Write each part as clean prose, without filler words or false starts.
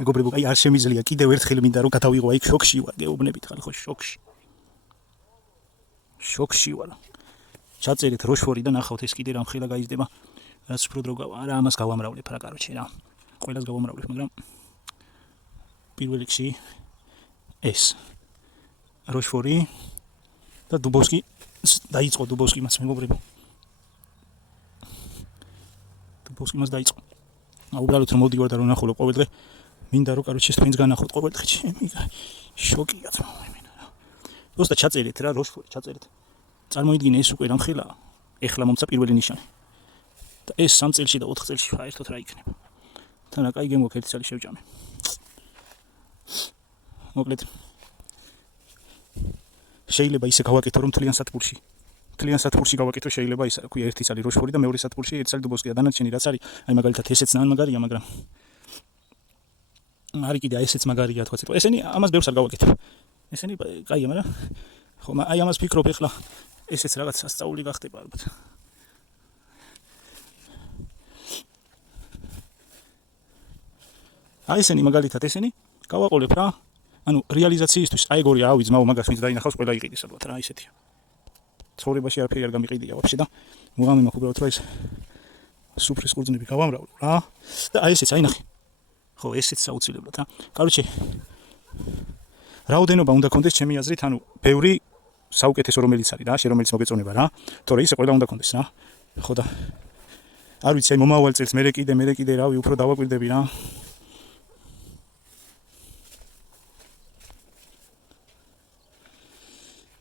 მეგობრებო, აი არ შემიძლია კიდევ ერთხელ მინდა რომ გადავიღო აი შოქში ვარ, გეუბნებით ხარ ხო შოქში. შოქში ვარ. ჩაწერეთ როშფორი და ნახავთ ეს კიდე რამ ხელა გაიზრდება. რაც უფრო დრო გავა, არა ამას გავამრავლებ რა, კაროჩე რა. ყველას გავამრავლებ, მაგრამ პირველ რიგში ეს როშფორი და დუბოვსკი დაიწყო დუბოვსკიმაც მეგობრებო. დუბოვსკიმაც დაიწყო. უბრალოდ რომ მოდივარ და რომ ნახულობ ყოველ დღე, მინდა რომ კაროჩე თქვენს განახოთ ყოველ დღე ჩემი შოკია თმაო იმენა რა. უბრალოდ ჩაწერეთ რა როშფორი, ჩაწერეთ. წარმოიდგინე ეს უკვე რამხელაა. ეხლა მომცა პირველი ნიშანი. და ეს 3 წელში და 4 წელში საერთოდ რა იქნება. თან რა კაი გემოქ 1 წელი შევჭამე. მოკლედ შეიძლება ისე გავაკეთო რომ თლიან სათბურში გავაკეთო შეიძლება ისა რა ქვია ერთი წელი როშფორი და მეორე სათბურში 1 წელი დუბოვსკი და დანარჩენი რაც არის აი მაგალითად ესეც ნან მაგარია მაგრამ არის კიდე ესეც მაგარია თქვა ცოტა ესენი ამას ბევრს არ გავაკეთებ ესენი კაია მაგრამ ხო აი ამას ფიქრობ ეხლა ესეც რაღაც სასწაული გახდება ალბათ აი ესენი მაგალითად ესენი გავაყოლებ რა ანუ რეალიზაციისთვის აი გორია ავი ძმაო მაგას ვინც დაინახავს ყველა იყიდეს ალბათ რა ისეთია ცხოვრებაში არაფერი არ გამიყიდია ვაფშე და მუღამი მაქვს უბრალოდ რა ეს სუფრის ყურძნები გავამრავლო რა და აი ესეც აი ნახე ხო ესეც საუცილებლად რა კაროჩე რაოდენობა უნდა კონდეს ჩემი აზრით ანუ ბევრი საუკეთესო რომელიც არის რა შენ რომელიც მოგეწონება რა თორე ისე ყველა უნდა კონდეს რა ხო და არ ვიცი აი მომავალ წელს მე კიდე რავი უფრო დავაკვირდები რა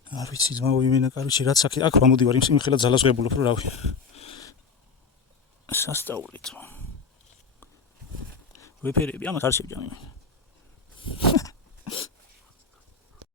არ ვიცი ძმაო იმენა კაროჩე რაც აქ ვამოდივარ იმ ხელა ძალას ღებულობ რომ რავი სასწაული ძმა ვეფერები ამას არ შევჭამ იმენა